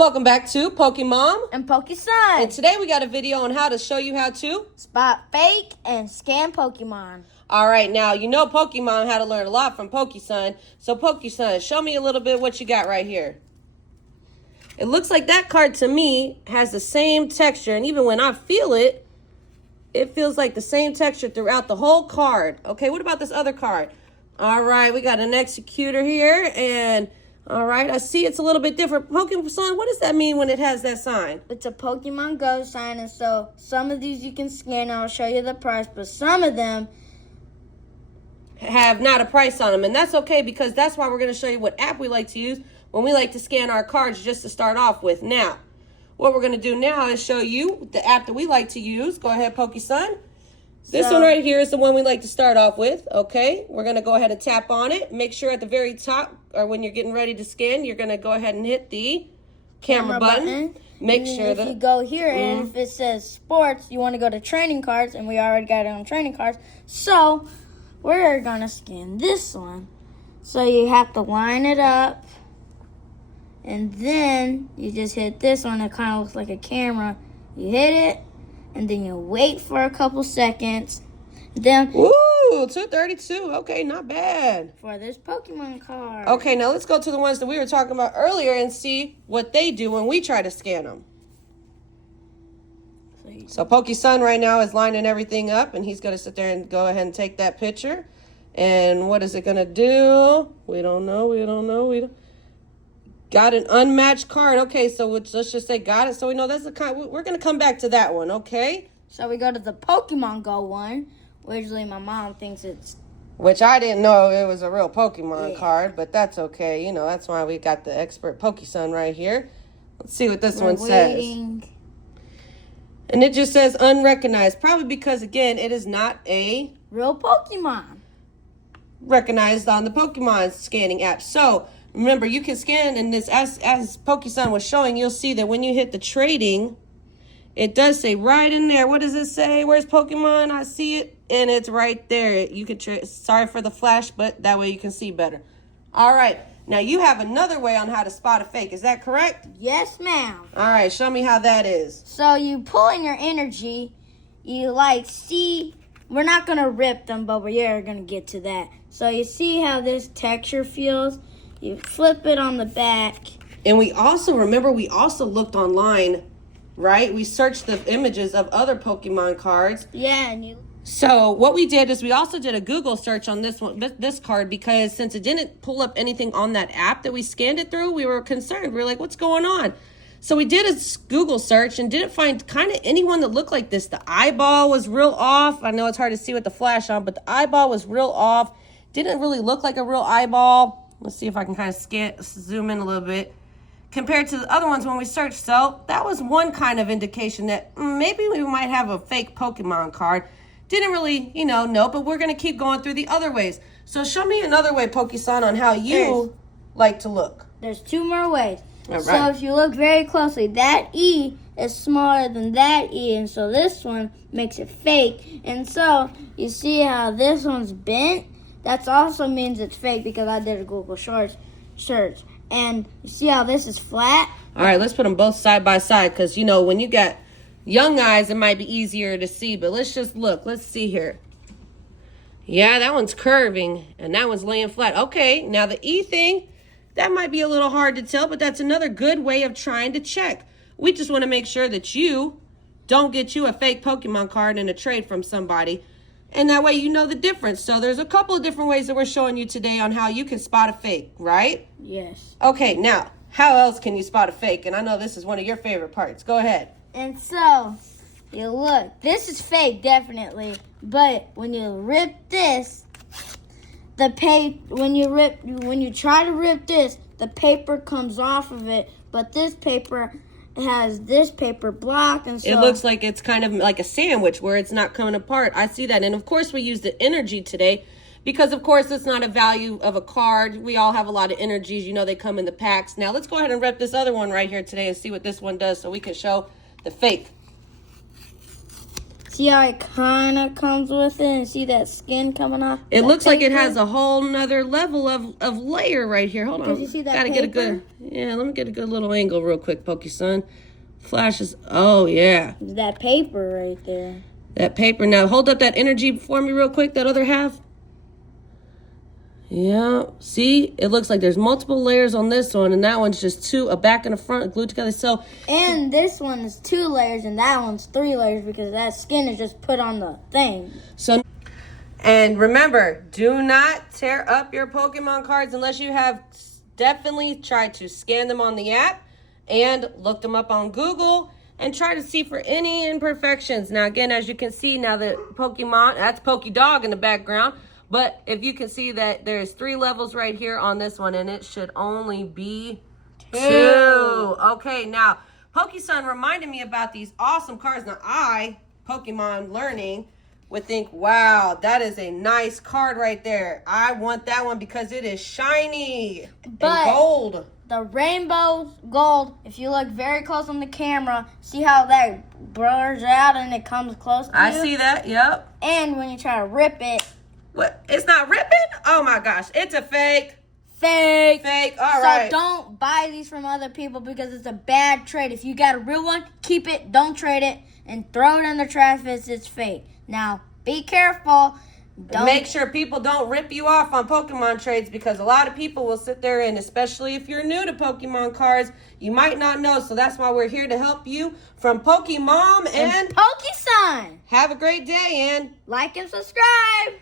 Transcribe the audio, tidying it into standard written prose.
Welcome back to Pokémom and Pokéson. And today we got a video on how to show you how to spot fake and scan Pokemon. All right, now you know Pokémon had to learn a lot from Pokéson. So Pokéson, show me a little bit what you got right here. It looks like that card to me has the same texture, and even when I feel it, it feels like the same texture throughout the whole card. Okay, what about this other card? All right, we got an Executor here, and all right, I see it's a little bit different. Pokémon, what does that mean when it has that sign? It's a Pokemon Go sign, and so some of these you can scan. I'll show you the price, but some of them have not a price on them, and that's okay because that's why we're going to show you what app we like to use when we like to scan our cards just to start off with. Now, what we're going to do now is show you the app that we like to use. Go ahead, Pokéson. This one right here is the one we like to start off with, okay? We're going to go ahead and tap on it. Make sure at the very top, or when you're getting ready to scan, you're going to go ahead and hit the camera button. Make sure that if you go here and if it says sports, you want to go to training cards, and we already got it on training cards. So we're going to scan this one. So you have to line it up, and then you just hit this one. It kind of looks like a camera. You hit it, and then you wait for a couple seconds. Then, ooh, 232. Okay, not bad. For this Pokemon card. Okay, now let's go to the ones that we were talking about earlier and see what they do when we try to scan them. So Pokéson right now is lining everything up, and he's going to sit there and go ahead and take that picture. And what is it going to do? We don't know. Got an unmatched card. Okay, so let's just say got it. So we know that's the kind. We're going to come back to that one, okay? So we go to the Pokemon Go one. Usually my mom thinks it's... Which I didn't know it was a real Pokemon card, but that's okay. You know, that's why we got the expert Pokéson right here. Let's see what this one says. And it just says unrecognized. Probably because, again, it is not a... real Pokemon. Recognized on the Pokemon scanning app. So... remember, you can scan, and this as Pokéson was showing, you'll see that when you hit the trading, it does say right in there. What does it say? Where's Pokemon? I see it, and it's right there. You can sorry for the flash, but that way you can see better. All right, now you have another way on how to spot a fake. Is that correct? Yes, ma'am. All right, show me how that is. So you pull in your energy. You see. We're not gonna rip them, but we are gonna get to that. So you see how this texture feels. You flip it on the back. And we also looked online, right? We searched the images of other Pokemon cards. Yeah, So what we did is we also did a Google search on this card, because since it didn't pull up anything on that app that we scanned it through, we were concerned. We were like, what's going on? So we did a Google search and didn't find kind of anyone that looked like this. The eyeball was real off. I know it's hard to see with the flash on, but the eyeball was real off. Didn't really look like a real eyeball. Let's see if I can kind of zoom in a little bit. Compared to the other ones when we searched, so that was one kind of indication that maybe we might have a fake Pokemon card. Didn't really, know, but we're going to keep going through the other ways. So show me another way, Pokéson, on how you like to look. There's two more ways. All right. So if you look very closely, that E is smaller than that E, and so this one makes it fake. And so you see how this one's bent? That also means it's fake because I did a Google search. And you see how this is flat? All right, let's put them both side by side because, when you got young eyes, it might be easier to see. But let's just look. Let's see here. Yeah, that one's curving and that one's laying flat. Okay, now the E thing, that might be a little hard to tell, but that's another good way of trying to check. We just want to make sure that you don't get you a fake Pokemon card in a trade from somebody. And that way you know the difference. So there's a couple of different ways that we're showing you today on how you can spot a fake, right? Yes. Okay, now, how else can you spot a fake? And I know this is one of your favorite parts. Go ahead. And so, you look. This is fake, definitely. But when you rip this, when you try to rip this, the paper comes off of it. But this paper has this paper block, and so it looks like it's kind of like a sandwich where it's not coming apart. I see that. And of course we use the energy today because of course it's not a value of a card. We all have a lot of energies, they come in the packs. Now let's go ahead and rep this other one right here today and see what this one does so we can show the fake. See how it kind of comes with it, and see that skin coming off? It looks like it has a whole nother level of layer right here. Hold on. Did you see that Gotta paper? get a good, yeah, let me get a good little angle real quick, Pokéson. Flashes, oh yeah. That paper right there. That paper. Now hold up that energy for me real quick, that other half. Yeah, see, it looks like there's multiple layers on this one, and that one's just two, a back and a front glued together. So, and this one is 2 layers, and that one's 3 layers because that skin is just put on the thing. So, and remember, do not tear up your Pokemon cards unless you have definitely tried to scan them on the app and look them up on Google and try to see for any imperfections. Now, again, as you can see, now the Pokemon, that's Pokédog in the background. But if you can see that there's 3 levels right here on this one, and it should only be 2. Okay, now, Pokéson reminded me about these awesome cards. Now, Pokemon Learning, would think, wow, that is a nice card right there. I want that one because it is shiny and gold. The rainbow gold, if you look very close on the camera, see how that blurs out and it comes close to you? I see that, yep. And when you try to rip it, what? It's not ripping? Oh my gosh, it's a fake. Fake. All right. So don't buy these from other people because it's a bad trade. If you got a real one, keep it, don't trade it, and throw it in the trash if it's fake. Now, be careful. Make sure people don't rip you off on Pokemon trades, because a lot of people will sit there, and especially if you're new to Pokemon cards, you might not know. So that's why we're here to help you from Pokémom and Pokéson. Have a great day, and like and subscribe.